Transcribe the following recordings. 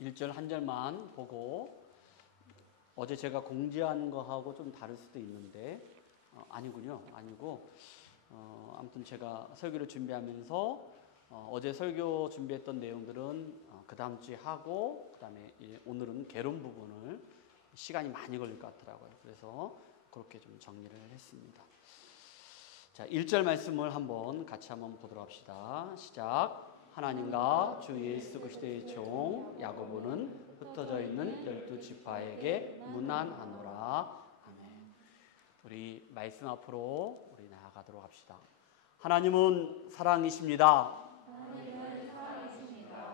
1절 한 절만 보고 어제 제가 공지한 거하고 좀 다를 수도 있는데 아니군요. 아니고 아무튼 제가 설교를 준비하면서 어제 설교 준비했던 내용들은 그 다음 주에 하고 그 다음에 오늘은 개론 부분을 시간이 많이 걸릴 것 같더라고요. 그래서 그렇게 좀 정리를 했습니다. 자, 1절 말씀을 같이 한번 보도록 합시다. 시작. 하나님과 주 예수 그리스도의 종 야고보는 흩어져 있는 12지파에게 문안하노라. 아멘. 우리 말씀 앞으로 우리 나아가도록 합시다. 하나님은 사랑이십니다.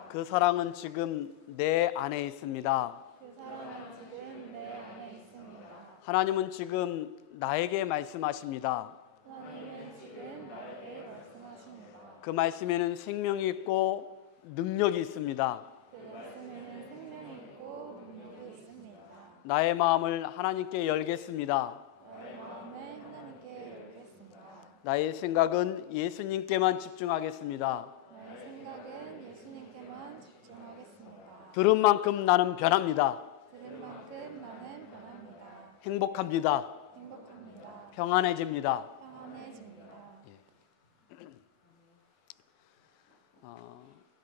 그 사랑은 지금 내 안에 있습니다. 하나님은 지금 나에게 말씀하십니다. 그 말씀에는 생명이 있고 능력이 있습니다. 나의 마음을 하나님께 열겠습니다. 나의 생각은 예수님께만 집중하겠습니다. 들은 만큼 나는 변합니다. 행복합니다. 평안해집니다.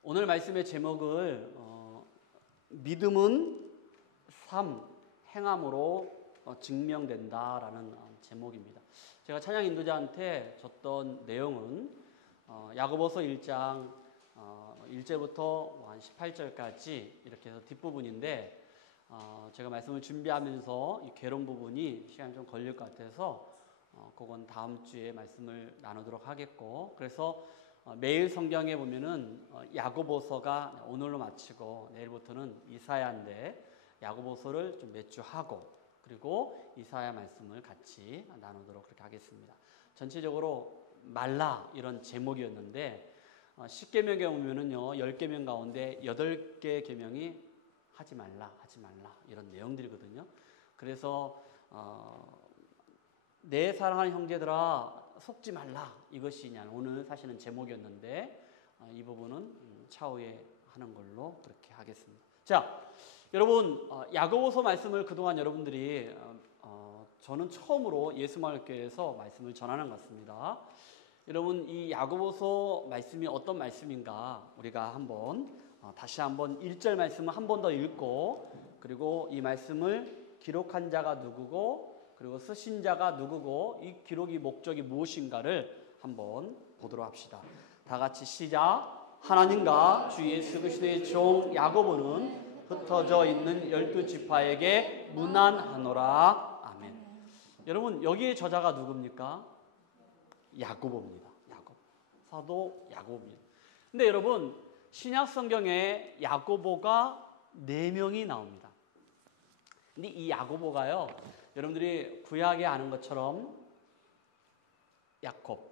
오늘 말씀의 제목을 믿음은 삶, 행함으로 증명된다라는 제목입니다. 제가 찬양 인도자한테 줬던 내용은 야고보서 1장 1절부터 한 18절까지 이렇게 해서 뒷부분인데 제가 말씀을 준비하면서 이 개론 부분이 시간이 좀 걸릴 것 같아서 그건 다음 주에 말씀을 나누도록 하겠고, 그래서 매일 성경에 보면은 야고보서가 오늘로 마치고 내일부터는 이사야인데 야고보서를 좀 몇 주 하고 그리고 이사야 말씀을 같이 나누도록 그렇게 하겠습니다. 전체적으로 말라 이런 제목이었는데 10계명에 보면은요 10계명 가운데 8개 계명이 하지 말라 이런 내용들이거든요. 그래서 내 사랑하는 형제들아 속지 말라 이것이 오늘 사실은 제목이었는데 이 부분은 차후에 하는 걸로 그렇게 하겠습니다. 자, 여러분 야고보서 말씀을 그동안 여러분들이 저는 처음으로 예수마을교회에서 말씀을 전하는 것 같습니다. 여러분 이 야고보서 말씀이 어떤 말씀인가 우리가 한번 다시 한번 1절 말씀을 한 번 더 읽고 그리고 이 말씀을 기록한 자가 누구고 그리고 쓰신 자가 누구고 이 기록의 목적이 무엇인가를 한번 보도록 합시다. 다 같이 시작. 하나님과 주 예수 그리스도의 종 야고보는 흩어져 있는 12지파에게 문안하노라. 아멘. 여러분 여기에 저자가 누굽니까? 야고보입니다. 사도 야고보입니다. 근데 여러분 신약 성경에 야고보가 4명이 나옵니다. 근데 이 야고보가요, 여러분들이 구약에 아는 것처럼 야곱,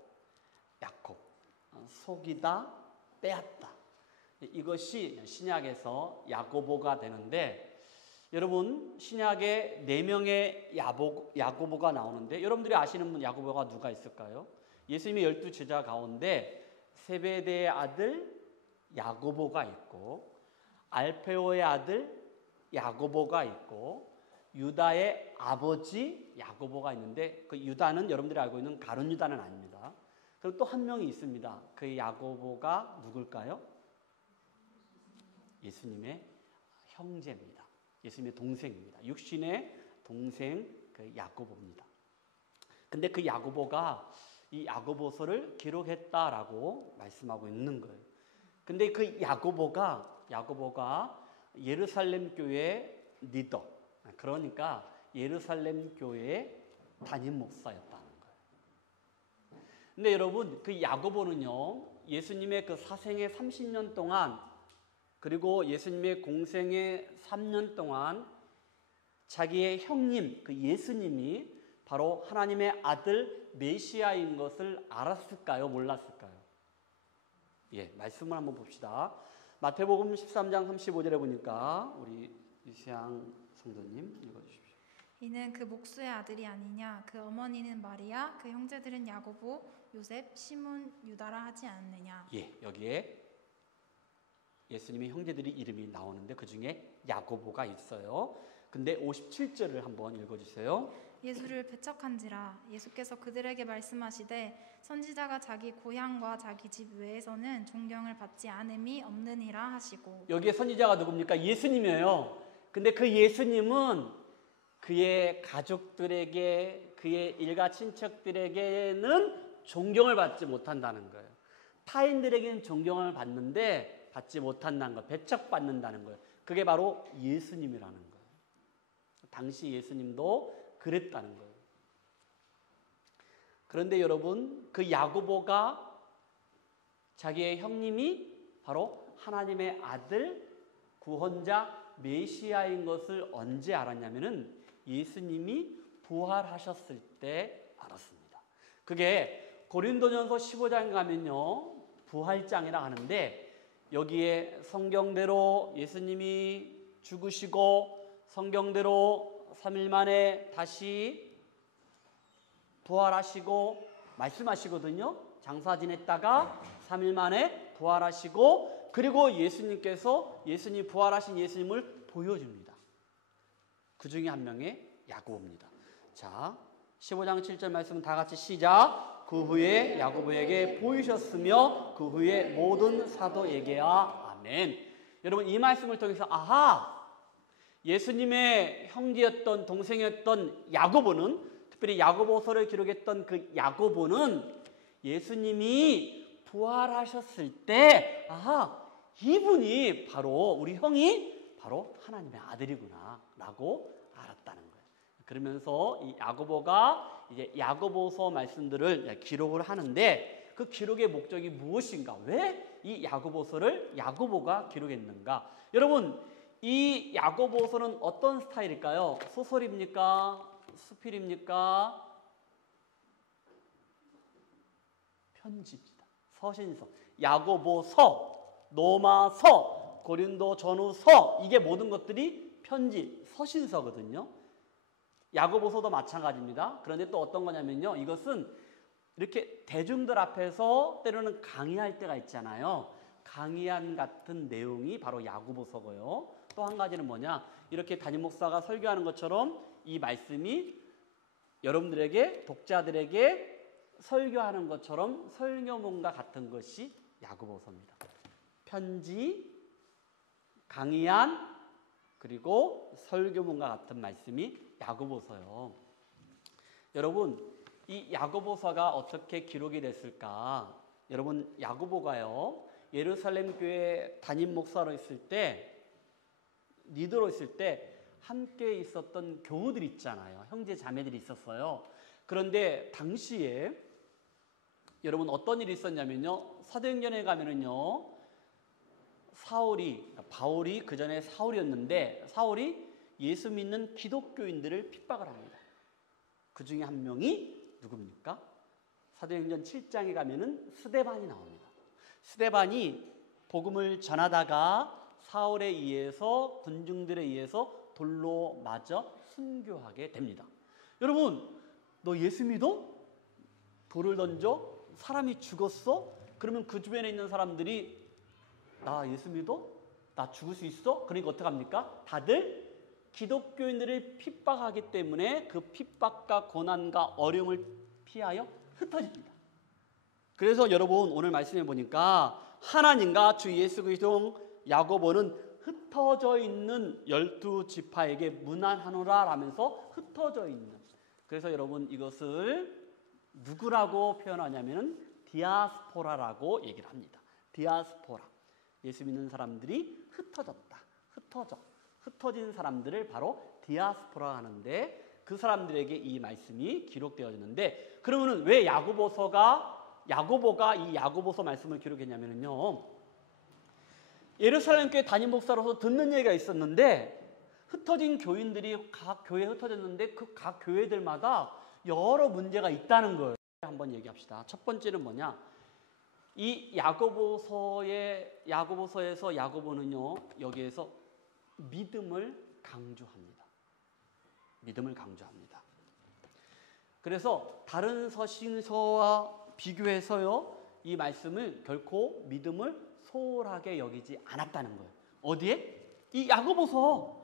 속이다, 빼앗다. 이것이 신약에서 야고보가 되는데, 여러분 신약에 4명의 야고보가 나오는데 여러분들이 아시는 분 야고보가 누가 있을까요? 예수님의 12제자 가운데 세베대의 아들 야고보가 있고 알페오의 아들 야고보가 있고 유다의 아버지 야고보가 있는데 그 유다는 여러분들이 알고 있는 가룟 유다는 아닙니다. 그리고 또 한 명이 있습니다. 그 야고보가 누굴까요? 예수님의 형제입니다. 예수님의 동생입니다. 육신의 동생 그 야고보입니다. 근데 그 야고보가 이 야고보서를 기록했다라고 말씀하고 있는 거예요. 근데 그 야고보가 예루살렘 교회 리더, 그러니까 예루살렘 교회의 담임 목사였다는 거예요. 근데 여러분 그 야고보는요 예수님의 그 사생의 30년 동안 그리고 예수님의 공생의 3년 동안 자기의 형님 그 예수님이 바로 하나님의 아들 메시아인 것을 알았을까요? 몰랐을까요? 예, 말씀을 한번 봅시다. 마태복음 13장 35절에 보니까 우리 이수양 성도님 읽어주십시오. 이는 그 목수의 아들이 아니냐? 그 어머니는 마리아, 그 형제들은 야고보, 요셉, 시몬, 유다라 하지 않느냐? 예, 여기에 예수님의 형제들이 이름이 나오는데 그 중에 야고보가 있어요. 근데 57절을 한번 읽어주세요. 예수를 배척한지라 예수께서 그들에게 말씀하시되 선지자가 자기 고향과 자기 집 외에서는 존경을 받지 않음이 없느니라 하시고. 여기에 선지자가 누굽니까? 예수님이에요. 근데 그 예수님은 그의 가족들에게, 그의 일가 친척들에게는 존경을 받지 못한다는 거예요. 타인들에게는 존경을 받지 못한다는 거, 배척받는다는 거예요. 그게 바로 예수님이라는 거예요. 당시 예수님도 그랬다는 거예요. 그런데 여러분, 그 야고보가 자기의 형님이 바로 하나님의 아들, 구원자, 메시아인 것을 언제 알았냐면은 예수님이 부활하셨을 때 알았습니다. 그게 고린도전서 15장에 가면요, 부활장이라 하는데 여기에 성경대로 예수님이 죽으시고 성경대로 3일 만에 다시 부활하시고 말씀하시거든요. 장사 지냈다가 3일 만에 부활하시고 그리고 예수님께서 예수님 부활하신 예수님을 보여줍니다. 그 중에 한 명의 야고보입니다. 자, 15장 7절 말씀은 다 같이 시작. 그 후에 야고보에게 보이셨으며 그 후에 모든 사도에게야. 아멘. 여러분, 이 말씀을 통해서 아하, 예수님의 형제였던 동생이었던 야고보는, 특별히 야고보서를 기록했던 그 야고보는 예수님이 부활하셨을 때 아하, 이분이 바로 우리 형이 바로 하나님의 아들이구나 라고 알았다는 거예요. 그러면서 이 야고보가 이제 야고보서 말씀들을 기록을 하는데 그 기록의 목적이 무엇인가? 왜 이 야고보서를 야고보가 기록했는가? 여러분, 이 야고보서는 어떤 스타일일까요? 소설입니까? 수필입니까? 편지입니다. 서신서. 야고보서, 로마서, 고린도 전후서, 이게 모든 것들이 편지, 서신서거든요. 야고보서도 마찬가지입니다. 그런데 또 어떤 거냐면요, 이것은 이렇게 대중들 앞에서 때로는 강의할 때가 있잖아요. 강의안 같은 내용이 바로 야고보서고요. 또 한 가지는 뭐냐, 이렇게 담임 목사가 설교하는 것처럼 이 말씀이 여러분들에게, 독자들에게 설교하는 것처럼 설교문과 같은 것이 야고보서입니다. 편지, 강의안, 그리고 설교문과 같은 말씀이 야고보서요. 여러분, 이 야고보서가 어떻게 기록이 됐을까? 여러분, 야고보가요, 예루살렘 교회 담임 목사로 있을 때, 리더로 있을 때 함께 있었던 교우들 있잖아요. 형제 자매들이 있었어요. 그런데 당시에 여러분 어떤 일이 있었냐면요, 사도행전에 가면은요, 바울이 그 전에 사울이었는데 사울이 예수 믿는 기독교인들을 핍박을 합니다. 그 중에 한 명이 누굽니까? 사도행전 7장에 가면은 스데반이 나옵니다. 스데반이 복음을 전하다가 사울에 의해서, 군중들에 의해서 돌로 맞아 순교하게 됩니다. 여러분, 너 예수 믿어? 돌을 던져? 사람이 죽었어? 그러면 그 주변에 있는 사람들이 나 예수 믿어? 나 죽을 수 있어? 그러니까 어떡합니까? 다들 기독교인들을 핍박하기 때문에 그 핍박과 고난과 어려움을 피하여 흩어집니다. 그래서 여러분, 오늘 말씀해 보니까 하나님과 주 예수 그리스도 야고보는 흩어져 있는 12지파에게 문안하노라 라면서 흩어져 있는, 그래서 여러분 이것을 누구라고 표현하냐면 디아스포라라고 얘기를 합니다. 디아스포라, 예수 믿는 사람들이 흩어진 사람들을 바로 디아스포라 하는데, 그 사람들에게 이 말씀이 기록되어졌는데, 그러면 왜 야고보가 이 야고보서 말씀을 기록했냐면요, 예루살렘 교회 담임 목사로서 듣는 얘기가 있었는데, 흩어진 교인들이 각 교회에 흩어졌는데 그 각 교회들마다 여러 문제가 있다는 걸 한번 얘기합시다. 첫 번째는 뭐냐, 이 야고보서에서 야고보는요, 여기에서 믿음을 강조합니다. 믿음을 강조합니다. 그래서 다른 서신서와 비교해서요, 이 말씀을 결코 믿음을 소홀하게 여기지 않았다는 거예요. 어디에? 이 야고보서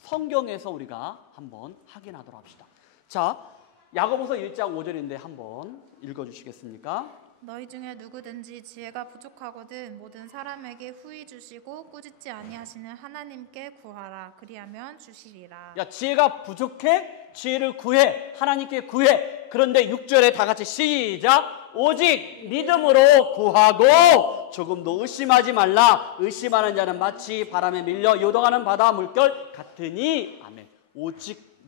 성경에서 우리가 한번 확인하도록 합시다. 자, 야고보서 1장 5절인데 한번 읽어주시겠습니까? 너희 중에 누구든지 지혜가 부족하거든 모든 사람에게 후히 주시고 꾸짖지 아니하시는 하나님께 구하라. 그리하면 주시리라. 야, 지혜가 부족해? 지혜를 구해. 하나님께 구해. 그런데 6절에 다 같이 시작. 오직 믿음으로 구하고 조금도 의심하지 말라. 의심하는 자는 마치 바람에 밀려 요동하는 바다 물결 같으니. 아멘. 오직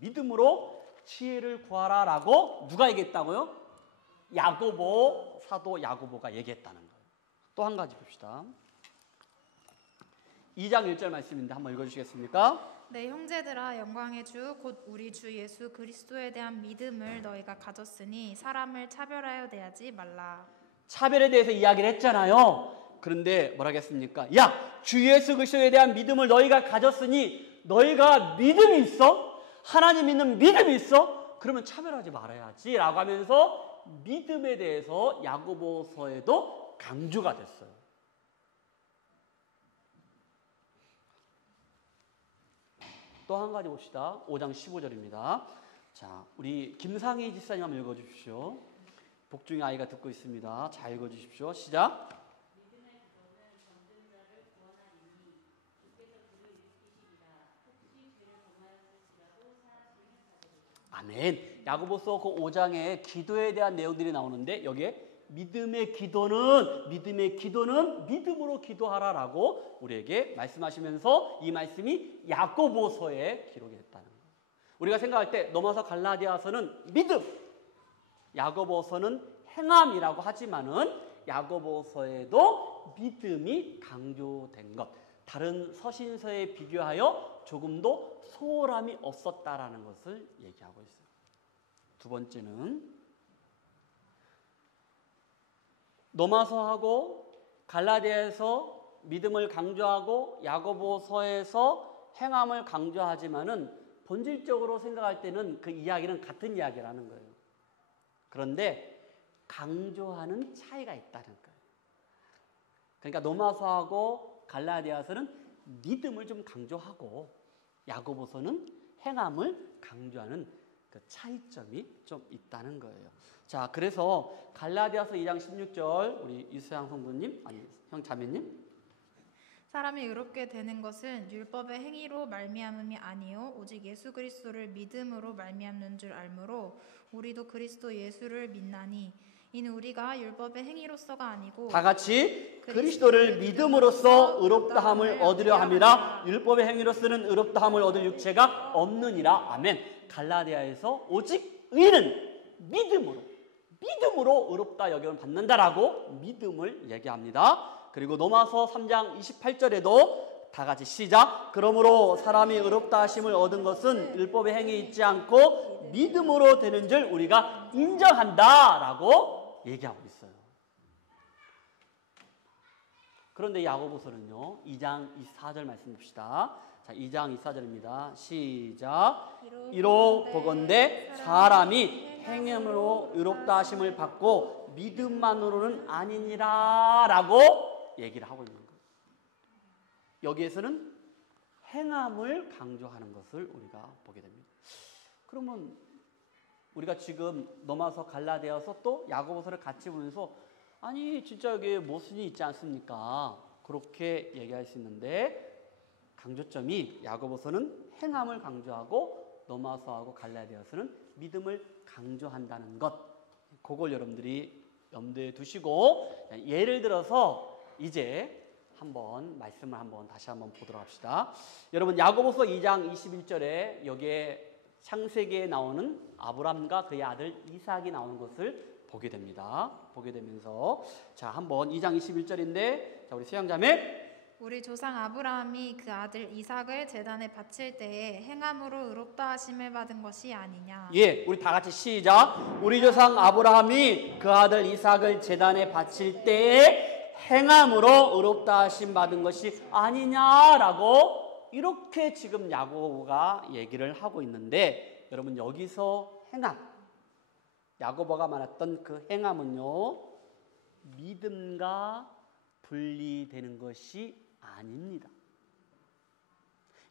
믿음으로 지혜를 구하라라고 누가 얘기했다고요? 사도 야고보가 얘기했다는 거예요. 또 한 가지 봅시다. 2장 1절 말씀인데 한번 읽어주시겠습니까? 내 형제들아, 영광의 주 곧 우리 주 예수 그리스도에 대한 믿음을 너희가 가졌으니 사람을 차별하여 대하지 말라. 차별에 대해서 이야기를 했잖아요. 그런데 뭐라겠습니까? 야, 주 예수 그리스도에 대한 믿음을 너희가 가졌으니 너희가 믿음이 있어? 하나님 믿는 믿음이 있어? 그러면 차별하지 말아야지 라고 하면서 믿음에 대해서 야고보서에도 강조가 됐어요. 또 한 가지 봅시다. 5장 15절입니다. 자, 우리 김상희 집사님 한번 읽어주십시오. 복중의 아이가 듣고 있습니다. 잘 읽어주십시오. 시작. 아멘. 야고보서 그 5장에 기도에 대한 내용들이 나오는데 여기에 믿음의 기도는 믿음으로 기도하라라고 우리에게 말씀하시면서 이 말씀이 야고보서에 기록이 됐다는 거예요. 우리가 생각할 때 넘어서 갈라디아서는 믿음, 야고보서는 행함이라고 하지만은 야고보서에도 믿음이 강조된 것. 다른 서신서에 비교하여 조금도 소홀함이 없었다라는 것을 얘기하고 있어요. 두 번째는 로마서하고 갈라디아에서 믿음을 강조하고 야고보서에서 행함을 강조하지만은 본질적으로 생각할 때는 그 이야기는 같은 이야기라는 거예요. 그런데 강조하는 차이가 있다는 거예요. 그러니까 로마서하고 갈라디아서는 믿음을 좀 강조하고 야고보서는 행함을 강조하는 그 차이점이 좀 있다는 거예요. 자, 그래서 갈라디아서 2장 16절 우리 유수양 성도님, 아니 형 자매님, 사람이 의롭게 되는 것은 율법의 행위로 말미암음이 아니요 오직 예수 그리스도를 믿음으로 말미암는 줄 알므로 우리도 그리스도 예수를 믿나니 이는 우리가 율법의 행위로서가 아니고 다 같이 그리스도를 믿음으로써 의롭다함을 얻으려 함이라. 율법의 행위로서는 의롭다함을 얻을 육체가 없느니라. 아멘. 갈라디아에서 오직 의는 믿음으로 의롭다 여김을 받는다라고 믿음을 얘기합니다. 그리고 로마서 3장 28절에도 다 같이 시작. 그러므로 사람이 의롭다 하심을 얻은 것은 율법의 행위 있지 않고 믿음으로 되는 줄 우리가 인정한다라고 얘기하고 있어요. 그런데 야고보서는요, 2장 24절 말씀 봅시다. 자, 2장 24절입니다. 시작. 이로 보건대 사람이 행함으로 의롭다 하심을 받고 믿음만으로는 아니니라 라고 얘기를 하고 있는 거예요. 여기에서는 행함을 강조하는 것을 우리가 보게 됩니다. 그러면 우리가 지금 넘어서 갈라디아서 또 야고보서를 같이 보면서 아니 진짜 여기에 모순이 있지 않습니까? 그렇게 얘기할 수 있는데 강조점이 야고보서는 행함을 강조하고 넘어서하고 갈라디아서는 믿음을 강조한다는 것. 그걸 여러분들이 염두에 두시고 예를 들어서 이제 한번 말씀을 다시 한번 보도록 합시다. 여러분 야고보서 2장 21절에 여기에 창세기에 나오는 아브람과 그의 아들 이삭이 나오는 것을 보게 됩니다. 보게 되면서 자 한번 2장 21절인데 자 우리 수양자매 우리 조상 아브라함이 그 아들 이삭을 제단에 바칠 때에 행함으로 의롭다 하심을 받은 것이 아니냐. 예, 우리 다 같이 시작. 우리 조상 아브라함이 그 아들 이삭을 제단에 바칠 때에 행함으로 의롭다 하심 받은 것이 아니냐라고 이렇게 지금 야고보가 얘기를 하고 있는데 여러분 여기서 행함 야고보가 말했던 그 행함은요 믿음과 분리되는 것이 아닙니다.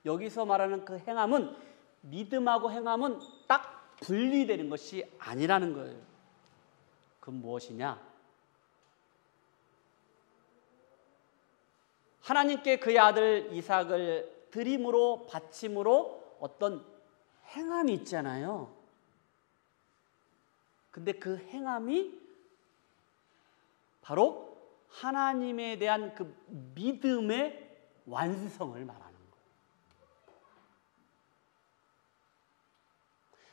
여기서 말하는 그 행함은 믿음하고 행함은 딱 분리되는 것이 아니라는 거예요. 그건 무엇이냐? 하나님께 그의 아들 이삭을 드림으로 바침으로 어떤 행함이 있잖아요. 근데 그 행함이 바로 하나님에 대한 그 믿음의 완성을 말하는 거예요.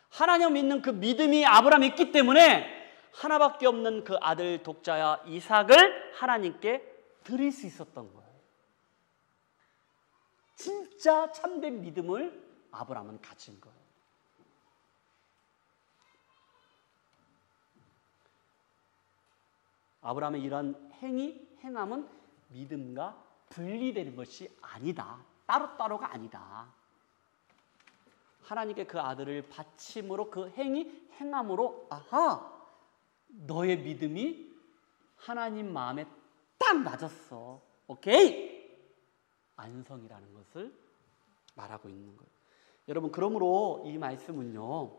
하나님 믿는 그 믿음이 아브라함에 있기 때문에 하나밖에 없는 그 아들 독자야 이삭을 하나님께 드릴 수 있었던 거예요. 진짜 참된 믿음을 아브라함은 가진 거예요. 아브라함의 이런 행함은 믿음과 분리되는 것이 아니다. 따로따로가 아니다. 하나님께 그 아들을 바침으로 그 행함으로 아하, 너의 믿음이 하나님 마음에 딱 맞았어. 오케이? 안성이라는 것을 말하고 있는 거예요. 여러분, 그러므로 이 말씀은요,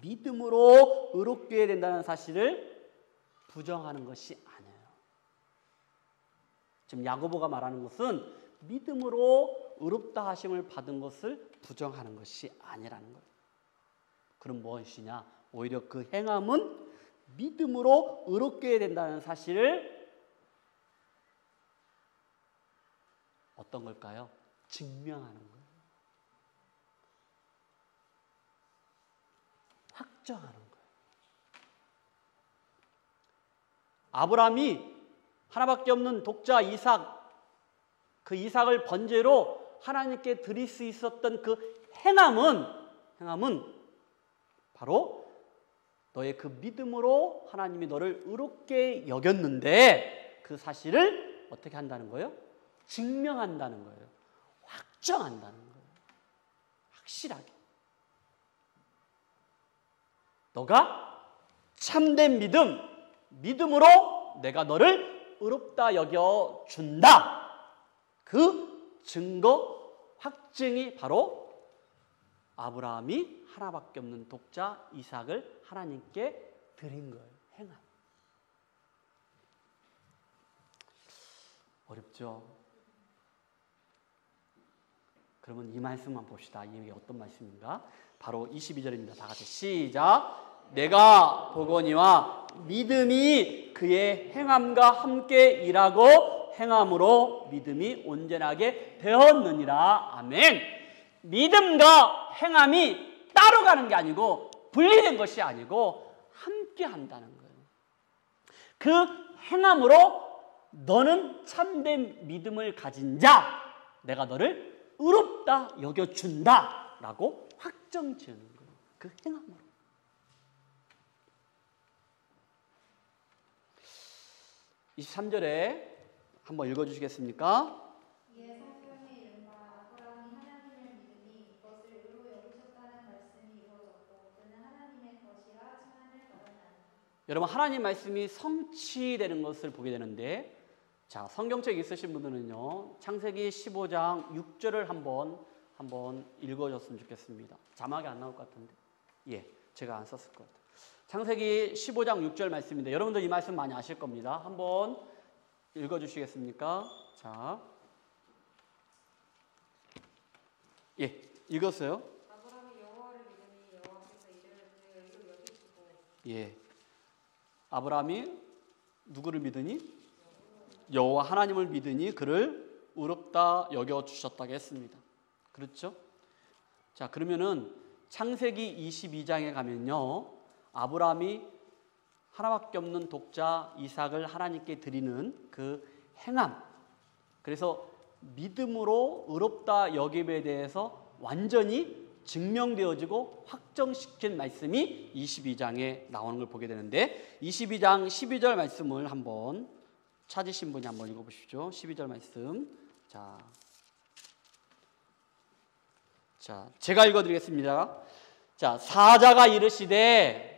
믿음으로 의롭게 된다는 사실을 부정하는 것이 아니에요. 지금 야고보가 말하는 것은 믿음으로 의롭다 하심을 받은 것을 부정하는 것이 아니라는 거예요. 그럼 무엇이냐? 오히려 그 행함은 믿음으로 의롭게 된다는 사실을 어떤 걸까요? 증명하는 거예요. 확정하는 거예요. 아브라함이 하나밖에 없는 독자 이삭, 그 이삭을 번제로 하나님께 드릴 수 있었던 그 행함은 바로 너의 그 믿음으로 하나님이 너를 의롭게 여겼는데 그 사실을 어떻게 한다는 거예요? 증명한다는 거예요. 확정한다는 거예요. 확실하게. 너가 참된 믿음으로 내가 너를 의롭다 여겨준다. 그 증거, 확증이 바로 아브라함이 하나밖에 없는 독자 이삭을 하나님께 드린 거예요. 행함. 어렵죠? 그러면 이 말씀만 봅시다. 이게 어떤 말씀인가? 바로 22절입니다. 다 같이 시작. 내가 보거니와 믿음이 그의 행함과 함께 일하고 행함으로 믿음이 온전하게 되었느니라. 아멘. 믿음과 행함이 따로 가는 게 아니고 분리된 것이 아니고 함께 한다는 거예요. 그 행함으로 너는 참된 믿음을 가진 자, 내가 너를 의롭다 여겨준다 라고 확정 지으는 거예요. 그 행함으로. 23절에 한번 읽어주시겠습니까? 이에 성경에 이른바 아브라함이 하나님을 믿으니 이것을 의로 여기셨다는 말씀이 이루어졌고 그는 하나님의 것이라 칭함을 받았나니. 여러분, 하나님 말씀이 성취되는 것을 보게 되는데, 자, 성경책 있으신 분들은요 창세기 15장 6절을 한번 읽어줬으면 좋겠습니다. 자막이 안 나올 것 같은데, 제가 안 썼을 것 같아요. 창세기 15장 6절 말씀인데 여러분들 이 말씀 많이 아실 겁니다. 한번 읽어주시겠습니까? 자, 읽었어요? 아브라함이 여호와를 믿으니 여호와께서 이를 그의 의로 여기시고. 아브라함이 누구를 믿으니? 여호와 하나님을 믿으니 그를 의롭다 여겨 주셨다고 했습니다. 그렇죠? 자, 그러면은 창세기 22장에 가면요, 아브라함이 하나밖에 없는 독자 이삭을 하나님께 드리는 그 행함, 그래서 믿음으로 의롭다 여김에 대해서 완전히 증명되어지고 확정시킨 말씀이 22장에 나오는 걸 보게 되는데, 22장 12절 말씀을 한번 찾으신 분이 한번 읽어보십시오. 12절 말씀. 자, 제가 읽어드리겠습니다. 자, 사자가 이르시되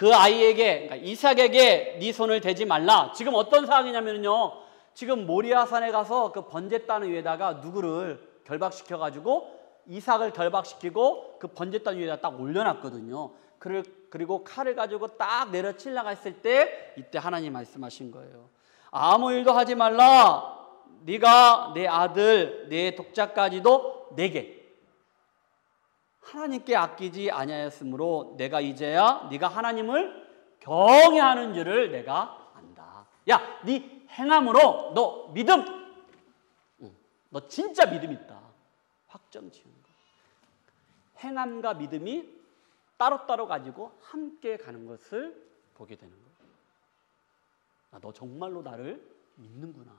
그 아이에게, 그러니까 이삭에게 네 손을 대지 말라. 지금 어떤 상황이냐면요, 지금 모리아산에 가서 그 번제 따는 위에다가 누구를 결박시켜가지고 이삭을 결박시키고 그 번제 따는 위에다 딱 올려놨거든요. 그리고 칼을 가지고 딱 내려치려고 했을 때 이때 하나님 말씀하신 거예요. 아무 일도 하지 말라. 네가 내 아들 내 독자까지도 내게 하나님께 아끼지 아니하였으므로 내가 이제야 네가 하나님을 경외하는 줄을 내가 안다. 야, 네 행함으로 너 믿음, 너 진짜 믿음 있다. 확정 지은 거. 행함과 믿음이 따로따로 가지고 함께 가는 것을 보게 되는 거예요. 너 정말로 나를 믿는구나.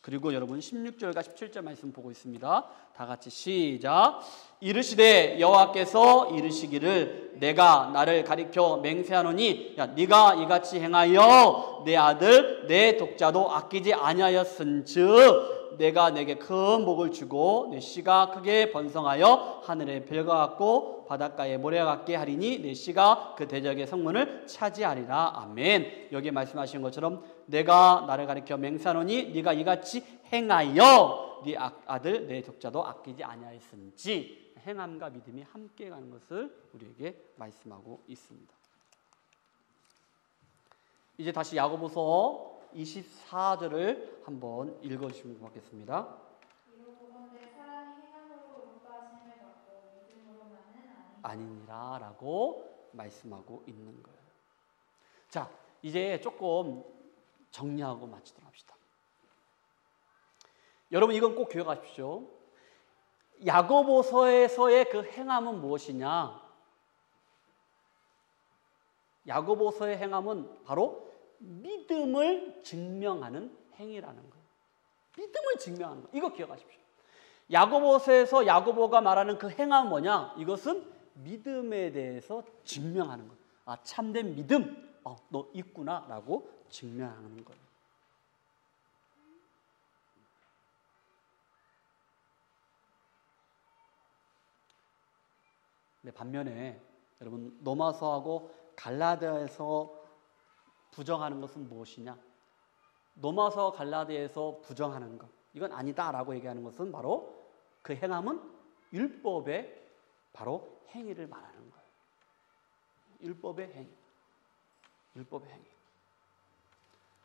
그리고 여러분 16절과 17절 말씀 보고 있습니다. 다 같이 시작. 이르시되 여호와께서 이르시기를 내가 나를 가리켜 맹세하노니 야 네가 이같이 행하여 내 아들 내 독자도 아끼지 아니하였은즉 내가 내게 큰 복을 주고 내 씨가 크게 번성하여 하늘의 별과 같고 바닷가의 모래와 같게 하리니 내 씨가 그 대적의 성문을 차지하리라. 아멘. 여기에 말씀하신 것처럼 내가 나를 가리켜 맹세하노니 네가 이같이 행하여 네 아들 내 독자도 아끼지 아니하였은지 행함과 믿음이 함께 가는 것을 우리에게 말씀하고 있습니다. 이제 다시 야고보서 24절을 한번 읽어주시면 고맙겠습니다. 아니니라 라고 말씀하고 있는 거예요. 자, 이제 조금 정리하고 마치도록 합시다. 여러분 이건 꼭 기억하십시오. 야고보서에서의 그 행함은 무엇이냐? 야고보서의 행함은 바로 믿음을 증명하는 행위라는 거예요. 믿음을 증명하는 거예요. 이거 기억하십시오. 야고보서에서 야고보가 말하는 그 행함은 뭐냐? 이것은 믿음에 대해서 증명하는 거예요. 아, 참된 믿음, 너 있구나 라고 증명하는 거예요. 근데 반면에 여러분 로마서하고 갈라디아에서 부정하는 것은 무엇이냐? 로마서 갈라디아에서 부정하는 것, 이건 아니다라고 얘기하는 것은 바로 그 행함은 율법의 바로 행위를 말하는 거예요. 율법의 행위. 율법의 행위.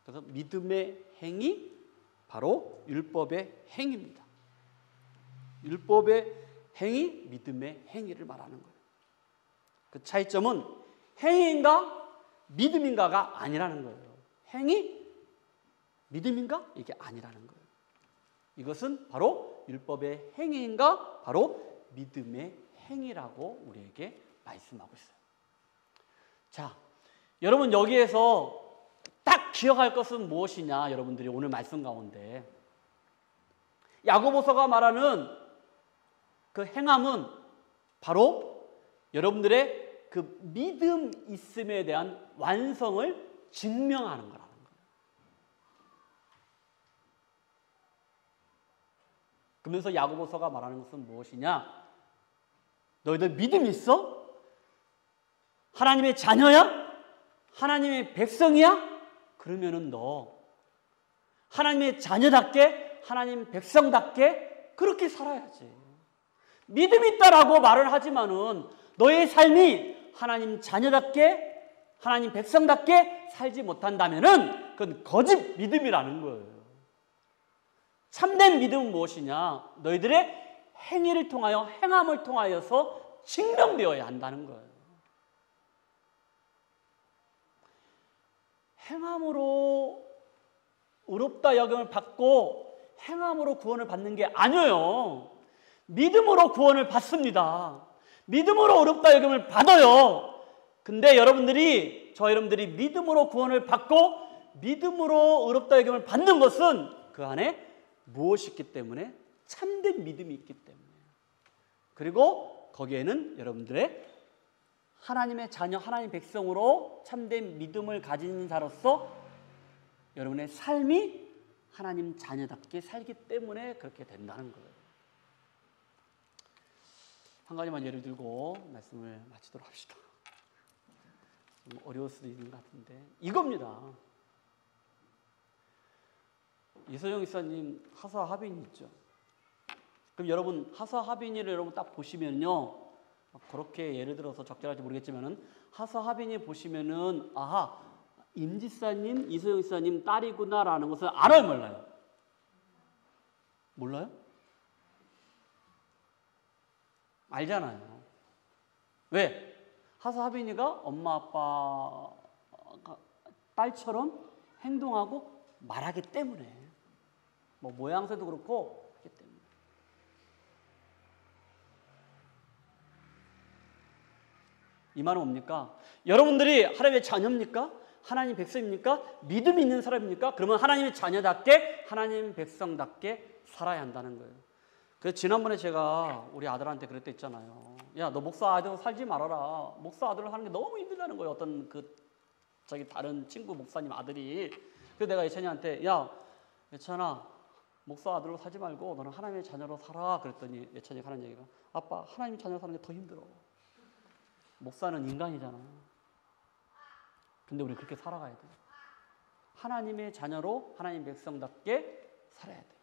그래서 믿음의 행위 바로 율법의 행위입니다. 율법의 행위, 믿음의 행위를 말하는 거예요. 그 차이점은 행위인가 믿음인가가 아니라는 거예요. 행위, 믿음인가? 이게 아니라는 거예요. 이것은 바로 율법의 행위인가? 바로 믿음의 행위라고 우리에게 말씀하고 있어요. 자, 여러분 여기에서 딱 기억할 것은 무엇이냐? 여러분들이 오늘 말씀 가운데 야고보서가 말하는 그 행함은 바로 여러분들의 그 믿음 있음에 대한 완성을 증명하는 거라는 거예요. 그러면서 야고보서가 말하는 것은 무엇이냐? 너희들 믿음 있어? 하나님의 자녀야? 하나님의 백성이야? 그러면은 너 하나님의 자녀답게 하나님 백성답게 그렇게 살아야지. 믿음 있다라고 말을 하지만은 너의 삶이 하나님 자녀답게 하나님 백성답게 살지 못한다면은 그건 거짓 믿음이라는 거예요. 참된 믿음은 무엇이냐? 너희들의 행위를 통하여 행함을 통하여서 증명되어야 한다는 거예요. 행함으로 의롭다 여김을 받고 행함으로 구원을 받는 게 아니에요. 믿음으로 구원을 받습니다. 믿음으로 의롭다 여김을 받아요. 근데 여러분들이 믿음으로 구원을 받고 믿음으로 의롭다 여김을 받는 것은 그 안에 무엇이 있기 때문에? 참된 믿음이 있기 때문에. 그리고 거기에는 여러분들의 하나님의 자녀, 하나님 백성으로 참된 믿음을 가진 자로서 여러분의 삶이 하나님 자녀답게 살기 때문에 그렇게 된다는 거예요. 한 가지만 예를 들고 말씀을 마치도록 합시다. 좀 어려울 수도 있는 것 같은데 이겁니다. 이소영 이사님 하사하빈이 있죠. 그럼 여러분 하사하빈이를 여러분 딱 보시면요, 그렇게 예를 들어서 적절할지 모르겠지만은 하사하빈이 보시면은 아하 임지사님 이소영 이사님 딸이구나라는 것을 알아요, 몰라요? 몰라요? 알잖아요. 왜? 하사하빈이가 엄마 아빠 딸처럼 행동하고 말하기 때문에, 뭐 모양새도 그렇고 하기 때문에. 이 말은 뭡니까? 여러분들이 하나님의 자녀입니까? 하나님 백성입니까? 믿음이 있는 사람입니까? 그러면 하나님의 자녀답게 하나님 백성답게 살아야 한다는 거예요. 그래서 지난번에 제가 우리 아들한테 그랬다 했잖아요. 야, 너 목사 아들 살지 말아라. 목사 아들을 하는 게 너무 힘들다는 거예요. 어떤 저기 다른 친구 목사님 아들이. 그래서 내가 예찬이한테 야, 예찬아 목사 아들로 살지 말고 너는 하나님의 자녀로 살아. 그랬더니 예찬이가 하는 얘기가 아빠 하나님의 자녀로 사는 게 더 힘들어. 목사는 인간이잖아. 근데 우리 그렇게 살아가야 돼. 하나님의 자녀로 하나님 백성답게 살아야 돼.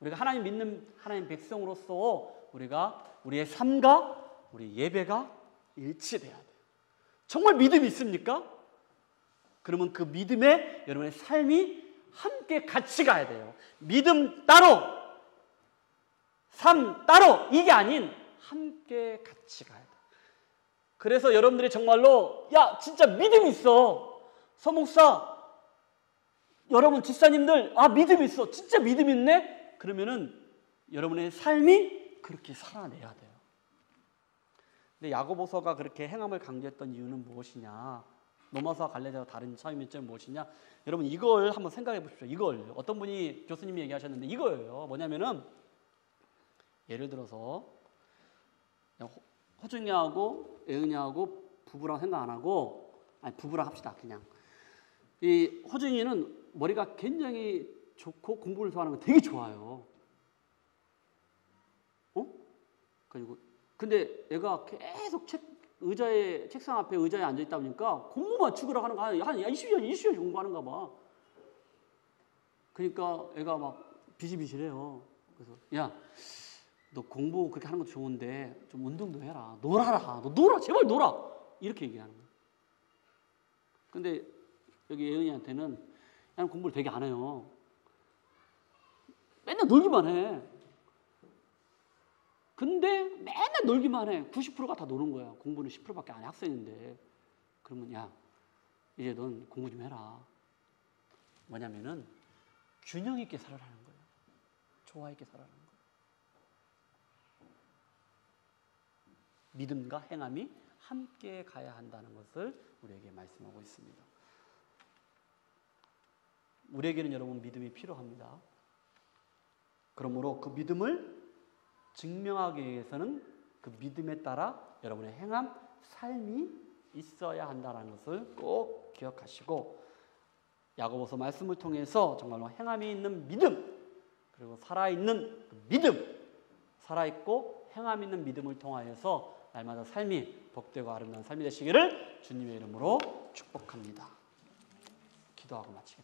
우리가 하나님 믿는 하나님 백성으로서 우리가 우리의 삶과 우리 예배가 일치돼야 돼요. 정말 믿음이 있습니까? 그러면 그 믿음에 여러분의 삶이 함께 같이 가야 돼요. 믿음 따로, 삶 따로 이게 아닌 함께 같이 가야 돼요. 그래서 여러분들이 정말로 야 진짜 믿음이 있어. 서목사 여러분 집사님들 믿음이 있어. 진짜 믿음 있네. 그러면은 여러분의 삶이 그렇게 살아내야 돼요. 근데 야고보서가 그렇게 행함을 강조했던 이유는 무엇이냐? 로마서와 갈라디아와 다른 차이점이 무엇이냐? 여러분 이걸 한번 생각해 보십시오. 이걸 어떤 분이 교수님이 얘기하셨는데 이거예요. 뭐냐면은 예를 들어서 호중이하고 애은이하고 부부랑 생각 안 하고 부부랑 합시다. 그냥 이 호중이는 머리가 굉장히 좋고 공부를 좋아하는 거 되게 좋아요. 그리고 근데 애가 계속 책상 앞에 의자에 앉아 있다 보니까 공부만 죽으라 하는 거 한 20년 공부하는가 봐. 그러니까 애가 막 비실비실해요. 그래서 야, 너 공부 그렇게 하는 것도 좋은데 좀 운동도 해라. 놀아라. 너 놀아. 제발 놀아. 이렇게 얘기하는 거예요. 근데 여기 예은이한테는 그냥 공부를 되게 안 해요. 맨날 놀기만 해. 근데 맨날 놀기만 해. 90%가 다 노는 거야. 공부는 10%밖에 안 해. 학생인데. 그러면 야, 이제 넌 공부 좀 해라. 뭐냐면은 균형 있게 살아라는 거예요. 조화 있게 살아라는 거예요. 믿음과 행함이 함께 가야 한다는 것을 우리에게 말씀하고 있습니다. 우리에게는 여러분 믿음이 필요합니다. 그러므로 그 믿음을 증명하기 위해서는 그 믿음에 따라 여러분의 행함, 삶이 있어야 한다는 것을 꼭 기억하시고 야고보서 말씀을 통해서 정말로 행함이 있는 믿음 그리고 살아있는 그 믿음 살아있고 행함 있는 믿음을 통하여서 날마다 삶이 복되고 아름다운 삶이 되시기를 주님의 이름으로 축복합니다. 기도하고 마치겠습니다.